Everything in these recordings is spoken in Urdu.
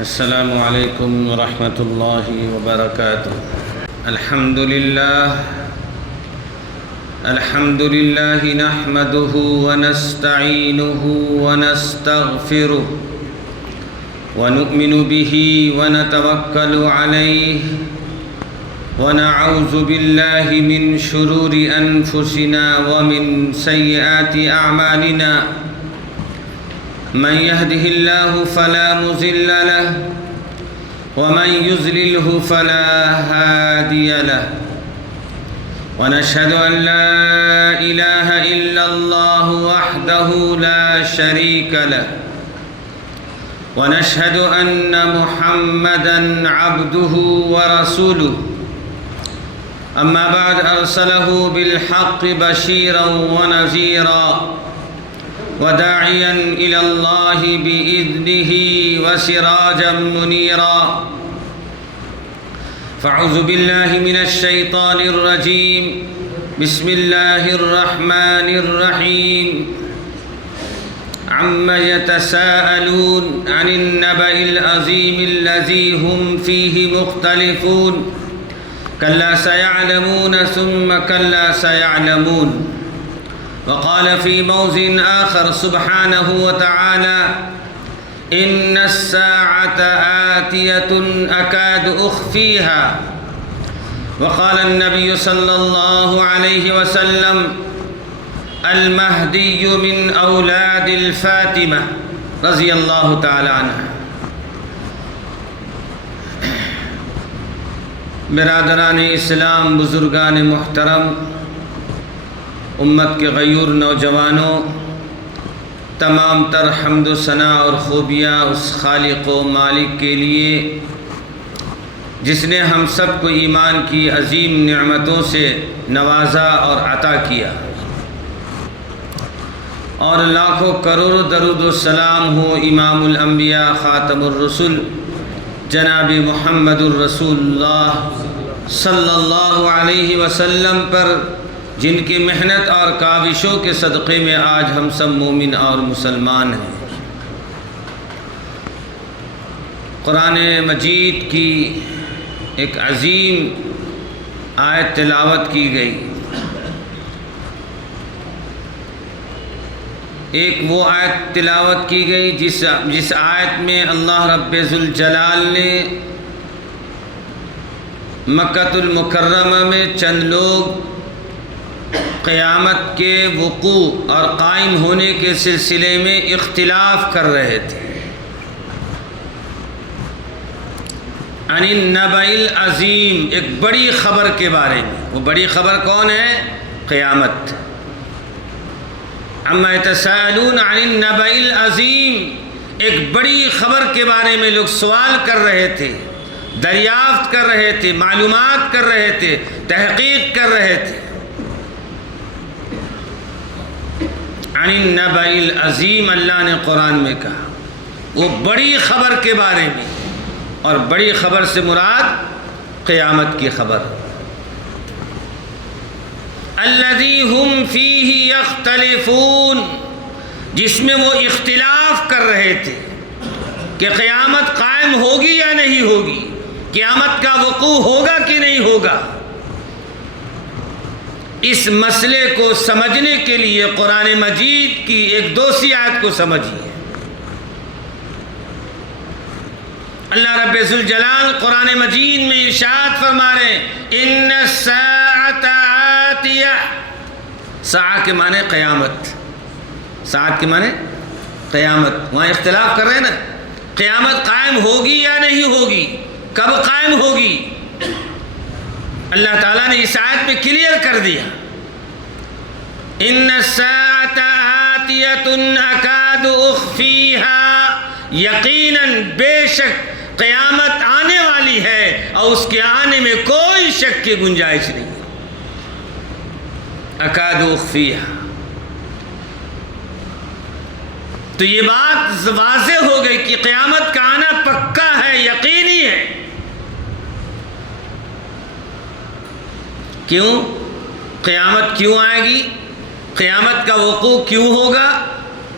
السلام علیکم ورحمۃ اللہ وبرکاتہ۔ الحمد للہ نحمده ونستعینه ونستغفره ونؤمن به ونتوکل علیہ ونعوذ باللہ من شرور انفسنا ومن سیئات اعمالنا من يهده الله فلا مضل له ومن يضلله فلا هادي له ونشهد أن لا إله إلا الله وحده لا شريك له ونشهد أن محمدًا عبده ورسوله أما بعد أرسله بالحق بشيرا ونذيرا وداعيا إلى الله بإذنه وسراجا منيرا فأعوذ بالله من الشيطان الرجيم بسم الله الرحمن الرحيم عما يتساءلون عن النبأ العظيم الذي هم فيه مختلفون كلا سيعلمون ثم كلا سيعلمون وقال في موضع آخر سبحانه وتعالى إن الساعة آتية أكاد أخفيها وقال النبي صلى الله عليه وسلم المهدي من أولاد الفاطمة رضي الله تعالى عنها۔ برادران اسلام، بزرگان محترم، امت کے غیور نوجوانوں، تمام تر حمد و ثنا اور خوبیاں اس خالق و مالک کے لیے جس نے ہم سب کو ایمان کی عظیم نعمتوں سے نوازا اور عطا کیا، اور لاکھوں کروڑوں درود و سلام ہو امام الانبیاء خاتم الرسل جناب محمد الرسول اللہ صلی اللہ علیہ وسلم پر، جن کی محنت اور کاوشوں کے صدقے میں آج ہم سب مومن اور مسلمان ہیں۔ قرآن مجید کی ایک عظیم آیت تلاوت کی گئی۔ ایک وہ آیت تلاوت کی گئی جس آیت میں اللہ رب ذوالجلال نے مکۃ المکرمہ میں چند لوگ قیامت کے وقوع اور قائم ہونے کے سلسلے میں اختلاف کر رہے تھے۔ عن النبأ العظیم، ایک بڑی خبر کے بارے میں۔ وہ بڑی خبر کون ہے؟ قیامت۔ عما يتساءلون عن النبأ العظیم، ایک بڑی خبر کے بارے میں لوگ سوال کر رہے تھے، دریافت کر رہے تھے، معلومات کر رہے تھے، تحقیق کر رہے تھے۔ عن النبأ العظیم، اللہ نے قرآن میں کہا وہ بڑی خبر کے بارے میں، اور بڑی خبر سے مراد قیامت کی خبر۔ الذی ہم فیہ یختلفون، جس میں وہ اختلاف کر رہے تھے کہ قیامت قائم ہوگی یا نہیں ہوگی، قیامت کا وقوع ہوگا کہ نہیں ہوگا۔ اس مسئلے کو سمجھنے کے لیے قرآن مجید کی ایک دوسری آیت کو سمجھیے۔ اللہ رب ذوالجلال قرآن مجید میں ارشاد فرما رہے ہیں ان الساعۃ آتیہ، ساعہ کے معنی قیامت، ساعت کے معنی قیامت۔ وہاں اختلاف کر رہے ہیں نا، قیامت قائم ہوگی یا نہیں ہوگی، کب قائم ہوگی؟ اللہ تعالیٰ نے اس آیت میں کلیئر کر دیا، ان الساعۃ آتیۃ اکاد اخفیہا، یقیناً بے شک قیامت آنے والی ہے اور اس کے آنے میں کوئی شک کی گنجائش نہیں۔ اکاد اخفیہا، تو یہ بات واضح ہو گئی کہ قیامت کا آنا پکا ہے، یقینی ہے۔ کیوں؟ قیامت کیوں آئے گی؟ قیامت کا وقوع کیوں ہوگا؟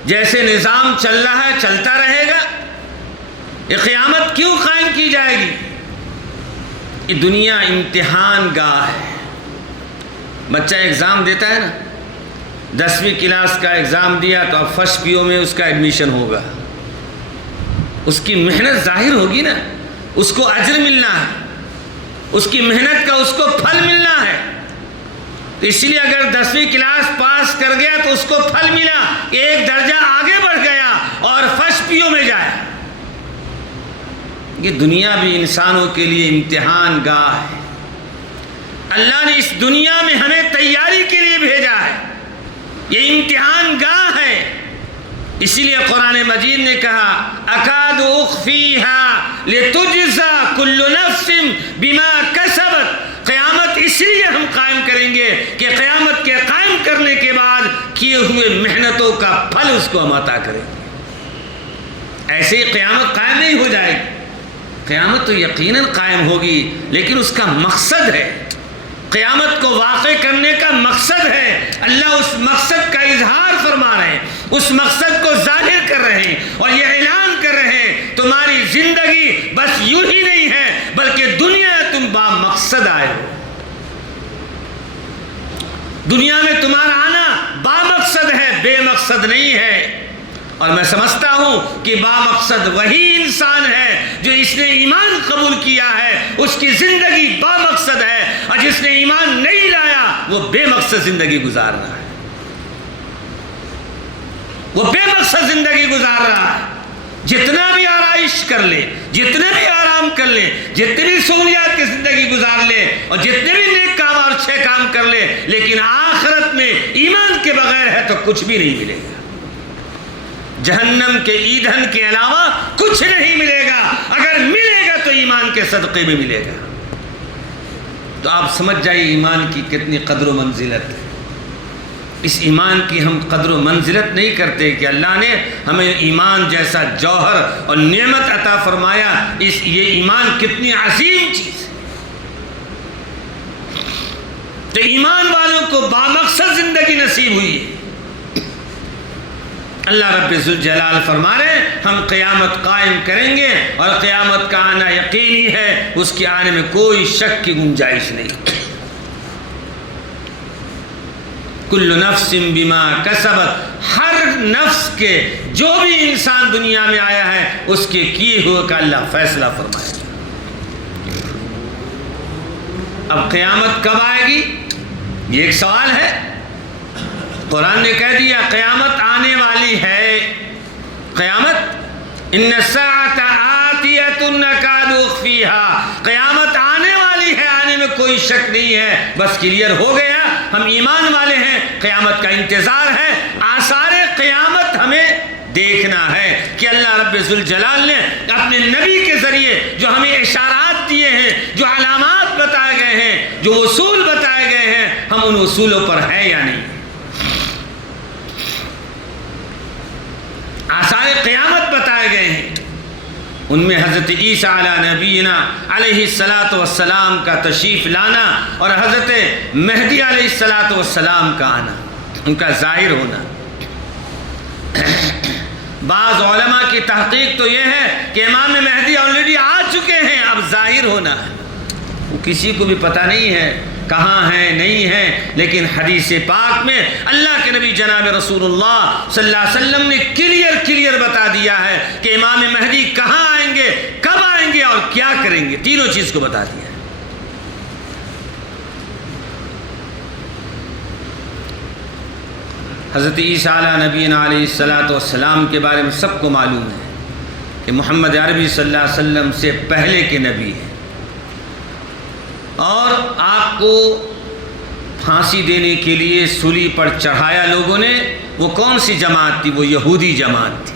جیسے نظام چل رہا ہے چلتا رہے گا؟ یہ قیامت کیوں قائم کی جائے گی؟ یہ دنیا امتحان گاہ ہے. بچہ ایگزام دیتا ہے نا، 10ویں کلاس کا ایگزام دیا تو اب فرسٹ پی او میں اس کا ایڈمیشن ہوگا. اس کی محنت ظاہر ہوگی نا، اس کو اجر ملنا ہے، اس کی محنت کا اس کو پھل ملنا ہے. تو اس لیے اگر 10ویں کلاس پاس کر گیا تو اس کو پھل ملا، ایک درجہ آگے بڑھ گیا اور فرسٹ پی او میں جائے. یہ دنیا بھی انسانوں کے لیے امتحان گاہ ہے. اللہ نے اس دنیا میں ہمیں تیاری کے لیے بھیجا ہے، یہ امتحان گاہ ہے. اسی لیے قرآن مجید نے کہا اکاد اخفیہا لتجزا کل نفس بما کسبت. قیامت اس لیے ہم قائم کریں گے کہ قیامت کے قائم کرنے کے بعد کیے ہوئے محنتوں کا پھل اس کو ہم عطا کریں گے. ایسے ہی قیامت قائم نہیں ہو جائے گی. قیامت تو یقیناً قائم ہوگی، لیکن اس کا مقصد ہے، قیامت کو واقع کرنے کا مقصد ہے. اللہ اس مقصد کا اظہار فرما رہے ہیں، اس مقصد کو ظاہر کر رہے ہیں اور یہ اعلان کر رہے ہیں تمہاری زندگی بس یوں ہی نہیں ہے بلکہ دنیا میں تم با مقصد آئے ہو. دنیا میں تمہارا آنا با مقصد ہے، بے مقصد نہیں ہے. اور میں سمجھتا ہوں کہ با مقصد وہی انسان ہے جو اس نے ایمان قبول کیا ہے، اس کی زندگی با مقصد ہے، اور جس نے ایمان نہیں لایا وہ بے مقصد زندگی گزار رہا ہے. وہ بے مقصد زندگی گزار رہا ہے. جتنا بھی آرائش کر لے، جتنے بھی آرام کر لے، جتنے بھی سہولیات کی زندگی گزار لے اور جتنے بھی نیک کام اور اچھے کام کر لے، لیکن آخرت میں ایمان کے بغیر ہے تو کچھ بھی نہیں ملے گا. جہنم کے ایندھن کے علاوہ کچھ نہیں ملے گا. اگر ملے گا تو ایمان کے صدقے میں ملے گا. تو آپ سمجھ جائیے ایمان کی کتنی قدر و منزلت ہے. اس ایمان کی ہم قدر و منزلت نہیں کرتے کہ اللہ نے ہمیں ایمان جیسا جوہر اور نعمت عطا فرمایا. یہ ایمان کتنی عظیم چیز ہے. تو ایمان والوں کو بامقصد زندگی نصیب ہوئی ہے. اللہ رب ذوالجلال فرما رہے ہیں ہم قیامت قائم کریں گے اور قیامت کا آنا یقینی ہے، اس کے آنے میں کوئی شک کی گنجائش نہیں. کل نفس بما کسبت، ہر نفس کے جو بھی انسان دنیا میں آیا ہے اس کے کیے ہوئے کا اللہ فیصلہ فرمائے گا. اب قیامت کب آئے گی یہ ایک سوال ہے. قرآن نے کہہ دیا قیامت آنے والی ہے. قیامت ان الساعۃ آتیۃ نکاد اخفیہا، قیامت آنے والی ہے، آنے میں کوئی شک نہیں ہے. بس کلیئر ہو گیا، ہم ایمان والے ہیں، قیامت کا انتظار ہے. آثار قیامت ہمیں دیکھنا ہے کہ اللہ رب ذوالجلال نے اپنے نبی کے ذریعے جو ہمیں اشارات دیے ہیں، جو علامات بتائے گئے ہیں، جو اصول بتائے گئے ہیں، ہم ان اصولوں پر ہیں یا نہیں. آثار قیامت بتائے گئے ہیں، ان میں حضرت عیسیٰ علیہ نبینا علیہ السلام کا تشریف لانا اور حضرت مہدی علیہ السلام کا آنا، ان کا ظاہر ہونا. بعض علماء کی تحقیق تو یہ ہے کہ امام مہدی آلریڈی آ چکے ہیں، اب ظاہر ہونا ہے. وہ کسی کو بھی پتہ نہیں ہے کہاں ہیں نہیں ہیں، لیکن حدیث پاک میں اللہ کے نبی جناب رسول اللہ صلی اللہ علیہ وسلم نے کلیئر بتا دیا ہے کہ امام مہدی کہاں آئیں گے، کب آئیں گے اور کیا کریں گے. تینوں چیز کو بتا دیا ہے. حضرت عیسیٰ علیہ نبینا علیہ السلام کے بارے میں سب کو معلوم ہے کہ محمد عربی صلی اللہ علیہ وسلم سے پہلے کے نبی ہیں، اور آپ کو پھانسی دینے کے لیے سولی پر چڑھایا لوگوں نے. وہ کون سی جماعت تھی؟ وہ یہودی جماعت تھی.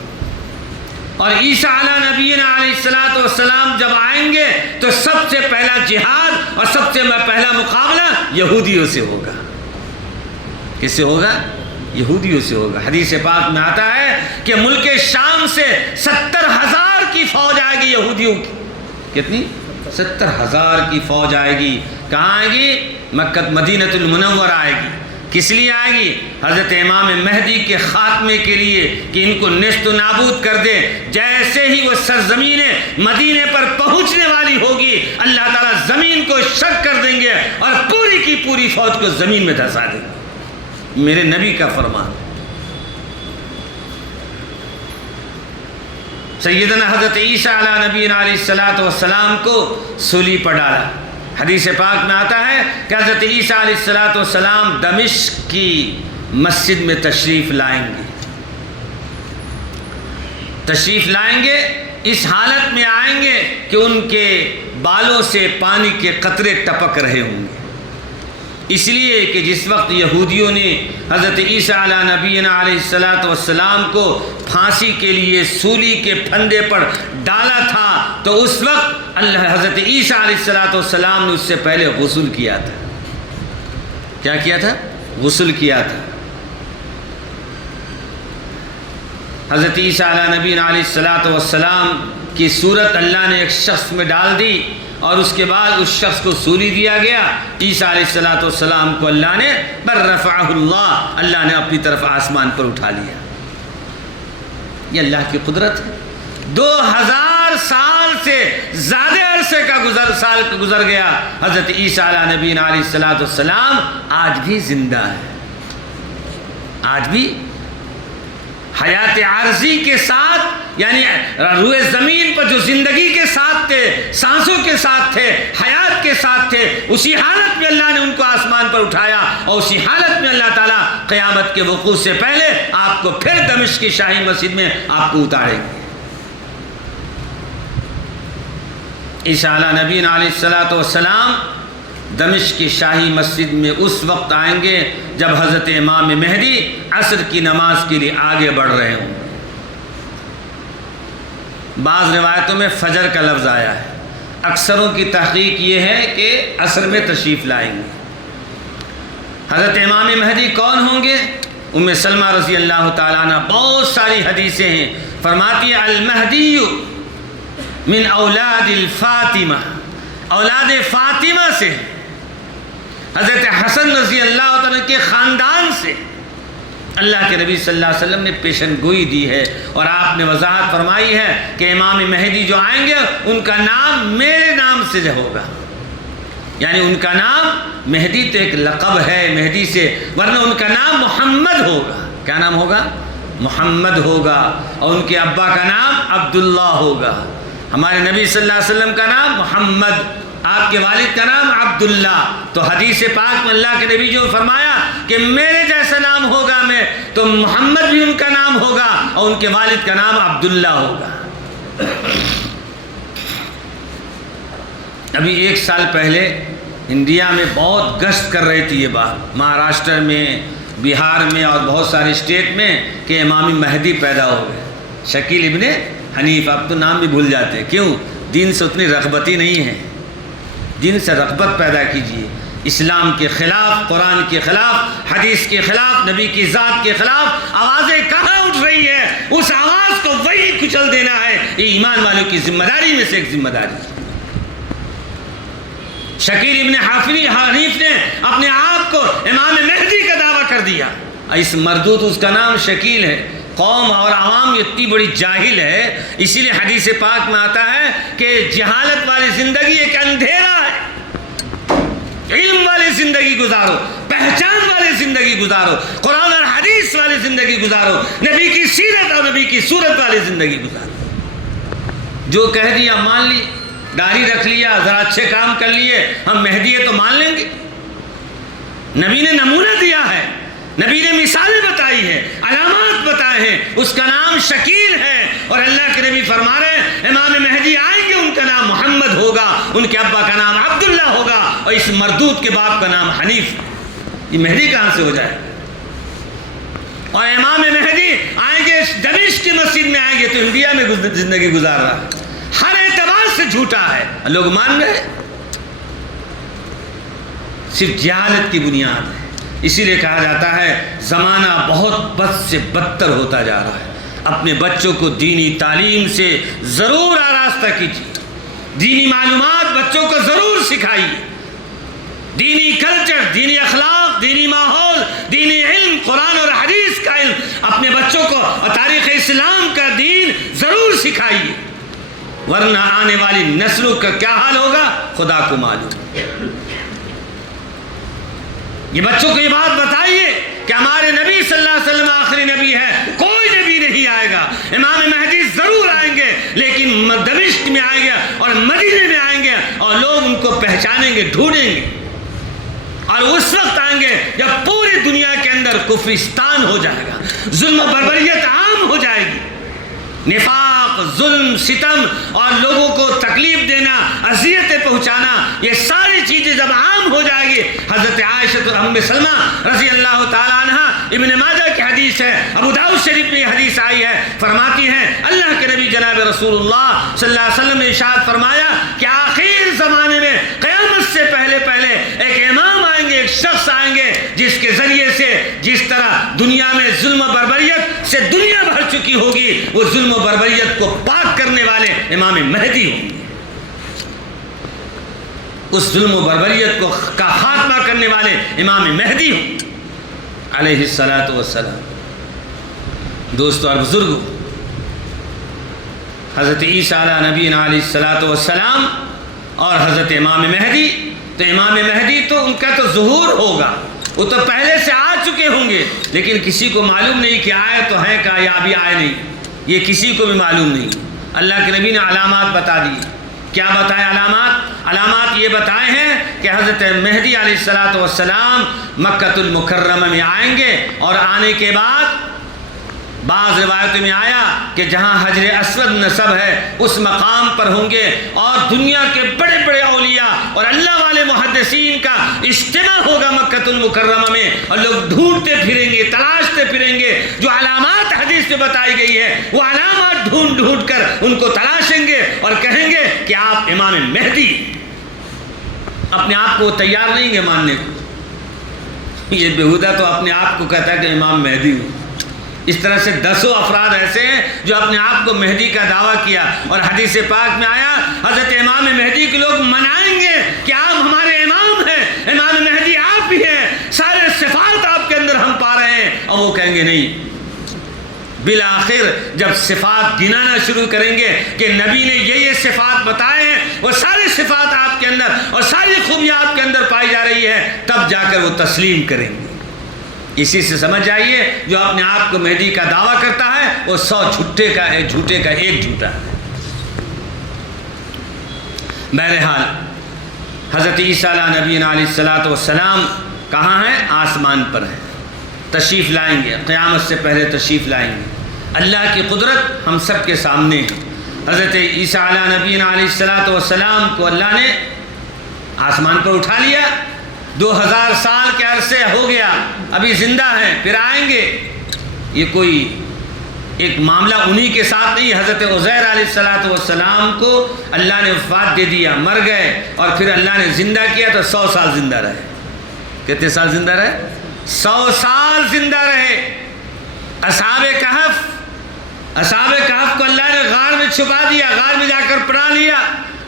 اور عیسیٰ علیہ نبینا علیہ السلام جب آئیں گے تو سب سے پہلا جہاد اور سب سے پہلا مقابلہ یہودیوں سے ہوگا. کس سے ہوگا؟ یہودیوں سے ہوگا. حدیث پاک میں آتا ہے کہ ملک شام سے 70,000 کی فوج آئے گی یہودیوں کی. کتنی؟ 70,000 کی فوج آئے گی. کہاں آئے گی؟ مکہ مدینہ المنورہ آئے گی. کس لیے آئے گی؟ حضرت امام مہدی کے خاتمے کے لیے، کہ ان کو نیست و نابود کر دے۔ جیسے ہی وہ سرزمین مدینے پر پہنچنے والی ہوگی، اللہ تعالیٰ زمین کو شق کر دیں گے اور پوری کی پوری فوج کو زمین میں دھسا دیں گے۔ میرے نبی کا فرمان۔ سیدنا حضرت عیسیٰ علیہ نبینا علیہ السلام کو سولی پر ڈالا۔ حدیث پاک میں آتا ہے کہ حضرت عیسیٰ علیہ السلام دمشق کی مسجد میں تشریف لائیں گے۔ تشریف لائیں گے، اس حالت میں آئیں گے کہ ان کے بالوں سے پانی کے قطرے ٹپک رہے ہوں گے، اس لیے کہ جس وقت یہودیوں نے حضرت عیسیٰ علیہ نبینا علیہ السلام کو پھانسی کے لیے سولی کے پھندے پر ڈالا تھا، تو اس وقت حضرت عیسیٰ علیہ السلام نے اس سے پہلے غسل کیا تھا۔ کیا کیا تھا؟ غسل کیا تھا۔ حضرت عیسیٰ علیہ نبینا علیہ السلام کی صورت اللہ نے ایک شخص میں ڈال دی، اور اس کے بعد اس شخص کو سولی دیا گیا۔ عیسیٰ علیہ السلام کو اللہ نے برفعہ اللہ نے اپنی طرف آسمان پر اٹھا لیا۔ یہ اللہ کی قدرت ہے۔ 2000 سال سے زیادہ عرصے کا گزر گیا، حضرت عیسیٰ علیہ نبینا علیہ السلام آج بھی زندہ ہے، آج بھی حیات عارضی کے ساتھ، یعنی روئے زمین پر جو زندگی کے ساتھ تھے، سانسوں کے ساتھ تھے، حیات کے ساتھ تھے، اسی حالت میں اللہ نے ان کو آسمان پر اٹھایا، اور اسی حالت میں اللہ تعالیٰ قیامت کے وقوع سے پہلے آپ کو پھر دمشق کی شاہی مسجد میں آپ کو اتاریں گے۔ عیسیٰ علیہ نبینا علیہ السلام دمشق کی شاہی مسجد میں اس وقت آئیں گے جب حضرت امام مہدی عصر کی نماز کے لیے آگے بڑھ رہے ہوں۔ بعض روایتوں میں فجر کا لفظ آیا ہے، اکثروں کی تحقیق یہ ہے کہ عصر میں تشریف لائیں گے۔ حضرت امام مہدی کون ہوں گے؟ ام سلمہ رضی اللہ تعالیٰ عنہ بہت ساری حدیثیں ہیں، فرماتی ہے المہدی من اولاد الفاطمہ، اولاد فاطمہ سے، حضرت حسن رضی اللہ تعالیٰ کے خاندان سے اللہ کے نبی صلی اللہ علیہ وسلم نے پیشن گوئی دی ہے، اور آپ نے وضاحت فرمائی ہے کہ امام مہدی جو آئیں گے ان کا نام میرے نام سے ہوگا، یعنی ان کا نام مہدی تو ایک لقب ہے مہدی سے، ورنہ ان کا نام محمد ہوگا۔ کیا نام ہوگا؟ محمد ہوگا، اور ان کے ابا کا نام عبداللہ ہوگا۔ ہمارے نبی صلی اللہ علیہ وسلم کا نام محمد، آپ کے والد کا نام عبداللہ۔ تو حدیث پاک میں اللہ کے نبی جو فرمایا کہ میرے جیسا نام ہوگا میں، تو محمد بھی ان کا نام ہوگا اور ان کے والد کا نام عبداللہ ہوگا۔ ابھی 1 سال پہلے انڈیا میں بہت گشت کر رہی تھی یہ بات، مہاراشٹر میں، بہار میں اور بہت سارے اسٹیٹ میں، کہ امام مہدی پیدا ہو گئے، شکیل ابن حنیف۔ اب تو نام بھی بھول جاتے ہیں، کیوں؟ دین سے اتنی رغبتی نہیں ہے۔ دین سے رغبت پیدا کیجیے، اسلام کے خلاف، قرآن کے خلاف، حدیث کے خلاف، نبی کی ذات کے خلاف آوازیں کہاں اٹھ رہی ہے، اس آواز کو وہی کچل دینا ہے۔ یہ ایمان والوں کی ذمہ داری میں سے ایک ذمہ داری ہے۔ شکیل ابن حنیف نے اپنے آپ کو امام مہدی کا دعویٰ کر دیا، اس مردود اس کا نام شکیل ہے۔ قوم اور عوام اتنی بڑی جاہل ہے، اسی لیے حدیث پاک میں آتا ہے کہ جہالت والی زندگی ایک اندھیرا ہے، علم والی زندگی گزارو، پہچان والی زندگی گزارو، قرآن اور حدیث والی زندگی گزارو، نبی کی سیرت اور نبی کی صورت والی زندگی گزارو۔ جو کہہ دیا مان لی، داڑھی رکھ لیا، ذرا اچھے کام کر لیے، ہم مہدی ہے تو مان لیں گے؟ نبی نے نمونہ دیا ہے، نبی نے مثالیں بتائی ہے، علامات بتائے ہیں، اس کا نام شکیل ہے، اور اللہ کے نبی فرما رہے ہیں امام مہدی آئیں گے، ان کا نام محمد ہوگا، ان کے ابا کا نام عبداللہ ہوگا، اور اس مردود کے باپ کا نام حنیف۔ یہ مہدی کہاں سے ہو جائے؟ اور امام مہدی آئیں گے دمشق کی مسجد میں آئیں گے تو انڈیا میں زندگی گزار رہا ہے، ہر اعتبار سے جھوٹا ہے، لوگ مان گئے، صرف جہالت کی بنیاد ہے۔ اسی لیے کہا جاتا ہے زمانہ بہت بد سے بدتر ہوتا جا رہا ہے۔ اپنے بچوں کو دینی تعلیم سے ضرور آراستہ کیجیے، دینی معلومات بچوں کو ضرور سکھائیے، دینی کلچر، دینی اخلاق، دینی ماحول، دینی علم، قرآن اور حدیث کا علم اپنے بچوں کو اور تاریخ اسلام کا دین ضرور سکھائیے، ورنہ آنے والی نسلوں کا کیا حال ہوگا خدا کو معلوم۔ یہ بچوں کو یہ بات بتائیے کہ ہمارے نبی صلی اللہ علیہ وسلم آخری نبی ہے، کوئی نبی نہیں آئے گا، امام مہدی ضرور آئیں گے، لیکن دمشق میں آئیں گے اور مدینے میں آئیں گے اور لوگ ان کو پہچانیں گے، ڈھونڈیں گے، اور اس وقت آئیں گے جب پوری دنیا کے اندر کفرستان ہو جائے گا، ظلم و بربریت عام ہو جائے گی، نفاق، ظلم، ستم اور لوگوں کو تکلیف دینا، اذیتیں پہنچانا، یہ ساری چیزیں جب عام ہو جائے گی۔ حضرت عائشہ ام سلمہ رضی اللہ تعالیٰ عنہ، ابن ماجہ کی حدیث ہے، ابو داؤد شریف میں یہ حدیث آئی ہے، فرماتی ہیں اللہ کے نبی جناب رسول اللہ صلی اللہ علیہ وسلم نے ارشاد فرمایا کہ آخر زمانے میں قیامت سے پہلے ایک امام آئیں گے، ایک شخص آئیں گے جس کے ذریعے سے جس طرح دنیا میں ظلم و بربریت سے دنیا بھر چکی ہوگی، وہ ظلم و بربریت کو پاک کرنے والے امام مہدی ہوں گے، اس ظلم و بربریت کو کا خاتمہ کرنے والے امام مہدی ہوں علیہ الصلاۃ والسلام۔ دوستو اور بزرگوں، حضرت عیسیٰ علیہ نبینا علیہ الصلاۃ والسلام اور حضرت امام مہدی، تو امام مہدی تو ان کا تو ظہور ہوگا، وہ تو پہلے سے آ چکے ہوں گے، لیکن کسی کو معلوم نہیں کہ آئے تو ہیں کہ یا ابھی آئے نہیں، یہ کسی کو بھی معلوم نہیں۔ اللہ کے نبی نے علامات بتا دی۔ کیا بتائے علامات؟ علامات یہ بتائے ہیں کہ حضرت مہدی علیہ الصلاۃ والسلام مکۃ المکرمہ میں آئیں گے، اور آنے کے بعد بعض روایتوں میں آیا کہ جہاں حجر اسود نصب ہے اس مقام پر ہوں گے، اور دنیا کے بڑے بڑے اولیاء اور اللہ والے محدثین کا اجتماع ہوگا مکۃ المکرمہ میں، اور لوگ ڈھونڈتے پھریں گے، تلاشتے پھریں گے، جو علامات حدیث میں بتائی گئی ہے وہ علامات ڈھونڈ ڈھونڈ کر ان کو تلاشیں گے اور کہیں گے کہ آپ امام مہدی۔ اپنے آپ کو تیار نہیں گے ماننے کو، یہ بےہودہ تو اپنے آپ کو کہتا ہے کہ امام مہدی ہوں۔ اس طرح سے دسوں افراد ایسے ہیں جو اپنے آپ کو مہدی کا دعویٰ کیا، اور حدیث پاک میں آیا حضرت امام مہدی کے لوگ منائیں گے کہ آپ ہمارے امام ہیں، امام مہدی آپ بھی ہیں، سارے صفات آپ کے اندر ہم پا رہے ہیں، اور وہ کہیں گے نہیں۔ بالآخر جب صفات گنانا شروع کریں گے کہ نبی نے یہ صفات بتائے ہیں، وہ ساری صفات آپ کے اندر اور ساری خوبیاں آپ کے اندر پائی جا رہی ہے، تب جا کر وہ تسلیم کریں گے۔ اسی سے سمجھ جائیے جو اپنے آپ کو مہدی کا دعویٰ کرتا ہے وہ 100 جھوٹے کا ایک جھوٹا ہے۔ بہرحال حضرت عیسیٰ علیہ نبینا علیہ الصلاۃ والسلام کہاں ہیں؟ آسمان پر ہیں، تشریف لائیں گے، قیامت سے پہلے تشریف لائیں گے۔ اللہ کی قدرت ہم سب کے سامنے ہے۔ حضرت عیسیٰ علیہ نبینا علیہ الصلاۃ والسلام کو اللہ نے آسمان پر اٹھا لیا، 2000 سال کے عرصے ہو گیا، ابھی زندہ ہیں، پھر آئیں گے۔ یہ کوئی ایک معاملہ انہی کے ساتھ نہیں۔ حضرت عزیر علیہ الصلاۃ والسلام کو اللہ نے وفات دے دیا، مر گئے، اور پھر اللہ نے زندہ کیا تو 100 سال زندہ رہے۔ کتنے سال زندہ رہے؟ 100 سال زندہ رہے۔ اصحاب کہف کو اللہ نے غار میں چھپا دیا، غار میں جا کر پناہ لیا۔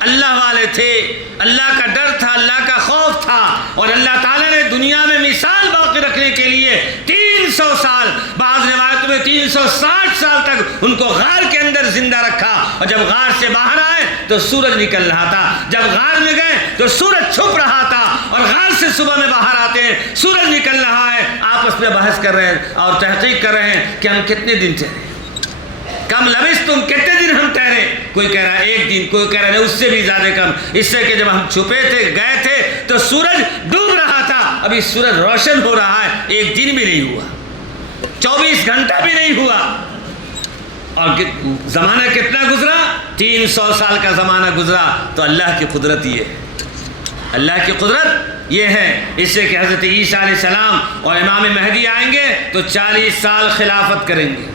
اللہ والے تھے، اللہ کا ڈر تھا، اللہ کا خوف تھا، اور اللہ تعالیٰ نے دنیا میں مثال باقی رکھنے کے لیے 300 سال، بعض روایتوں میں 360 سال تک ان کو غار کے اندر زندہ رکھا، اور جب غار سے باہر آئے تو سورج نکل رہا تھا، جب غار میں گئے تو سورج چھپ رہا تھا، اور غار سے صبح میں باہر آتے ہیں سورج نکل رہا ہے۔ آپس میں بحث کر رہے ہیں اور تحقیق کر رہے ہیں کہ ہم کتنے دن ٹھہرے، کم لبثتم، کتنے دن ہم ٹھہرے؟ کوئی کہہ رہا ہے 1 دن، کوئی کہہ رہا ہے اس سے بھی زیادہ کم، اس سے کہ جب ہم چھپے تھے، گئے تھے تو سورج ڈوب رہا تھا، ابھی سورج روشن ہو رہا ہے، 1 دن بھی نہیں ہوا، 24 گھنٹہ بھی نہیں ہوا، اور زمانہ کتنا گزرا؟ 300 سال کا زمانہ گزرا۔ تو اللہ کی قدرت یہ ہے، اللہ کی قدرت یہ ہے۔ اس سے کہ حضرت عیسیٰ علیہ السلام اور امام مہدی آئیں گے تو 40 سال خلافت کریں گے۔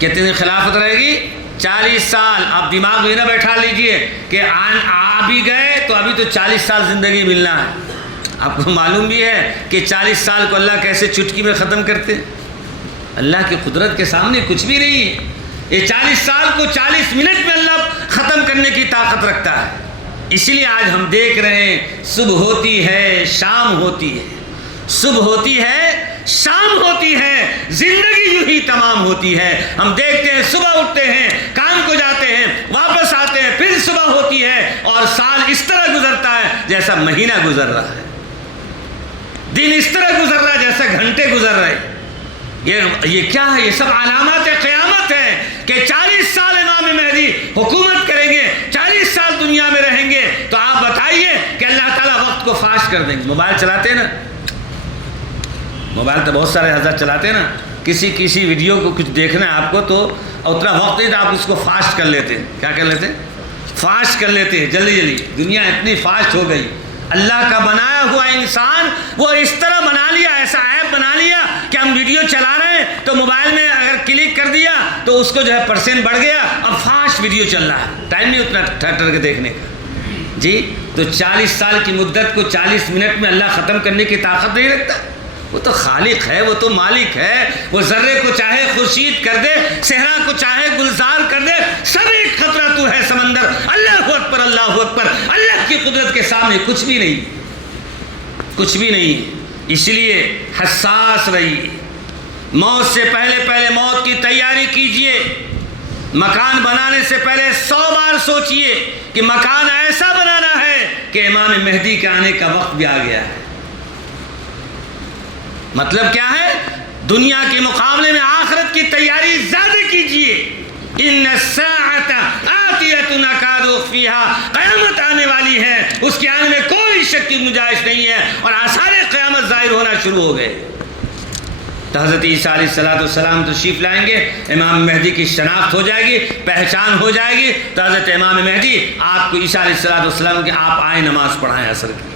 کتنی خلافت رہے گی؟ 40 سال۔ آپ دماغ میں نہ بیٹھا لیجئے کہ آ بھی گئے تو ابھی تو 40 سال زندگی ملنا ہے۔ آپ کو معلوم بھی ہے کہ 40 سال کو اللہ کیسے چٹکی میں ختم کرتے؟ اللہ کی قدرت کے سامنے کچھ بھی نہیں ہے۔ یہ 40 سال کو 40 منٹ میں اللہ ختم کرنے کی طاقت رکھتا ہے۔ اس لیے آج ہم دیکھ رہے ہیں صبح ہوتی ہے شام ہوتی ہے، صبح ہوتی ہے شام ہوتی ہے، زندگی یوں ہی تمام ہوتی ہے۔ ہم دیکھتے ہیں صبح اٹھتے ہیں، کام کو جاتے ہیں، واپس آتے ہیں، پھر صبح ہوتی ہے اور سال اس طرح گزرتا ہے جیسا مہینہ گزر رہا ہے، دن اس طرح گزر رہا ہے جیسا گھنٹے گزر رہے ہیں۔ یہ کیا ہے؟ یہ سب علامات قیامت ہے کہ 40 سال امام مہدی حکومت کریں گے، 40 سال دنیا میں رہیں گے، تو آپ بتائیے کہ اللہ تعالیٰ وقت کو فاش کر دیں گے۔ موبائل چلاتے ہیں نا، موبائل تو بہت سارے حضرات چلاتے ہیں نا، کسی ویڈیو کو کچھ دیکھنا ہے آپ کو تو اتنا وقت نہیں تو آپ اس کو فاسٹ کر لیتے ہیں۔ کیا کر لیتے ہیں؟ فاسٹ کر لیتے ہیں، جلدی جلدی۔ دنیا اتنی فاسٹ ہو گئی، اللہ کا بنایا ہوا انسان وہ اس طرح بنا لیا، ایسا ایپ بنا لیا کہ ہم ویڈیو چلا رہے ہیں تو موبائل میں اگر کلک کر دیا تو اس کو جو ہے پرسنٹ بڑھ گیا، اب فاسٹ ویڈیو چل رہا ہے، ٹائم نہیں اتنا ٹھہر کے دیکھنے کا جی۔ تو 40 سال کی مدت کو 40 منٹ میں اللہ ختم کرنے کی طاقت نہیں رکھتا؟ وہ تو خالق ہے، وہ تو مالک ہے، وہ ذرے کو چاہے خورشید کر دے، صحرا کو چاہے گلزار کر دے، سب ایک خطرہ تو ہے سمندر۔ اللہ اکبر، اللہ اکبر، اللہ کی قدرت کے سامنے کچھ بھی نہیں، کچھ بھی نہیں۔ اس لیے حساس رہیے، موت سے پہلے موت کی تیاری کیجئے۔ مکان بنانے سے پہلے 100 بار سوچئے کہ مکان ایسا بنانا ہے کہ امام مہدی کے آنے کا وقت بھی آ گیا ہے۔ مطلب کیا ہے؟ دنیا کے مقابلے میں آخرت کی تیاری زیادہ کیجئے۔ ان الساعۃ آتیۃ اکاد اخفیھا، قیامت آنے والی ہے، اس کے آنے میں کوئی شک کی گنجائش نہیں ہے، اور آثار قیامت ظاہر ہونا شروع ہو گئے۔ تو حضرت عیسیٰ علیہ السلام تشریف لائیں گے، امام مہدی کی شناخت ہو جائے گی، پہچان ہو جائے گی، تو حضرت امام مہدی آپ کو عیسیٰ علیہ السلام کہ آپ آئیں نماز پڑھائیں عصر کی۔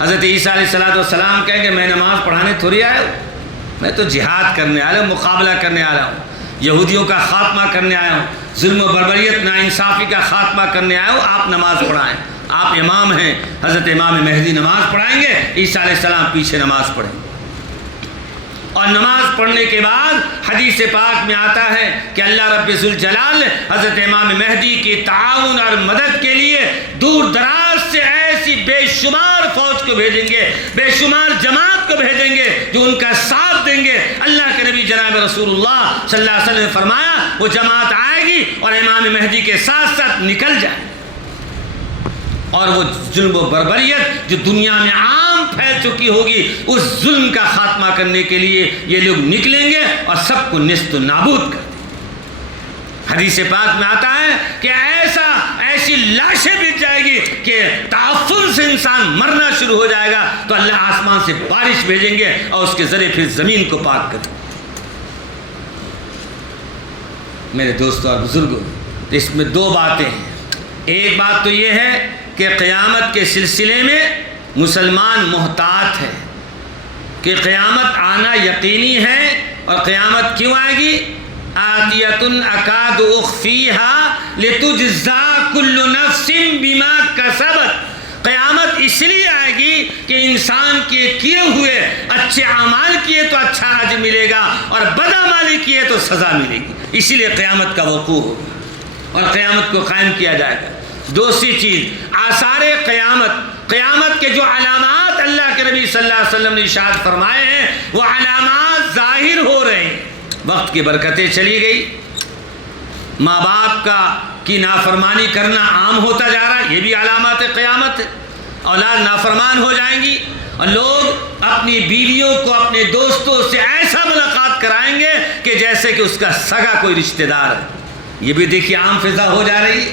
حضرت عیسیٰ علیہ السلام کہیں کہ میں نماز پڑھانے تھوڑی آیا ہوں، میں تو جہاد کرنے آیا ہوں، مقابلہ کرنے آیا ہوں، یہودیوں کا خاتمہ کرنے آیا ہوں، ظلم و بربریت ناانصافی کا خاتمہ کرنے آیا ہوں، آپ نماز پڑھائیں، آپ امام ہیں۔ حضرت امام مہدی نماز پڑھائیں گے، عیسیٰ علیہ السلام پیچھے نماز پڑھیں گے، اور نماز پڑھنے کے بعد حدیث پاک میں آتا ہے کہ اللہ رب ذوالجلال حضرت امام مہدی کی تعاون اور مدد کے لیے دور دراز سے ایسی بے شمار فوج کو بھیجیں گے، بے شمار جماعت کو بھیجیں گے جو ان کا ساتھ دیں گے۔ اللہ کے نبی جناب رسول اللہ صلی اللہ علیہ وسلم نے فرمایا وہ جماعت آئے گی اور امام مہدی کے ساتھ ساتھ نکل جائے، اور وہ ظلم و بربریت جو دنیا میں عام پھیل چکی ہوگی اس ظلم کا خاتمہ کرنے کے لیے یہ لوگ نکلیں گے اور سب کو نیست و نابود کر دیں گے۔ حدیث پاک میں آتا ہے کہ ایسی لاشیں بچ جائے گی کہ تعفن سے انسان مرنا شروع ہو جائے گا، تو اللہ آسمان سے بارش بھیجیں گے اور اس کے ذریعے پھر زمین کو پاک کر دیں گے۔ میرے دوستو اور بزرگوں، اس میں 2 باتیں ہیں۔ ایک بات تو یہ ہے کہ قیامت کے سلسلے میں مسلمان محتاط ہے کہ قیامت آنا یقینی ہے، اور قیامت کیوں آئے گی؟ آتیۃ اکاد اخفیھا لتجزا کل نفس بما کسبت۔ قیامت اس لیے آئے گی کہ انسان کے کیے ہوئے اچھے اعمال کیے تو اچھا اجر ملے گا، اور بد اعمال کیے تو سزا ملے گی، اسی لیے قیامت کا وقوع ہوگا اور قیامت کو قائم کیا جائے گا۔ دوسری چیز، آثار قیامت کے جو علامات اللہ کے نبی صلی اللہ علیہ وسلم نے ارشاد فرمائے ہیں وہ علامات ظاہر ہو رہے ہیں۔ وقت کی برکتیں چلی گئی، ماں باپ کی نافرمانی کرنا عام ہوتا جا رہا ہے، یہ بھی علامات قیامت ہے۔ اولاد نافرمان ہو جائیں گی، اور لوگ اپنی بیویوں کو اپنے دوستوں سے ایسا ملاقات کرائیں گے کہ جیسے کہ اس کا سگا کوئی رشتہ دار ہے۔ یہ بھی دیکھیے عام فضا ہو جا رہی ہے۔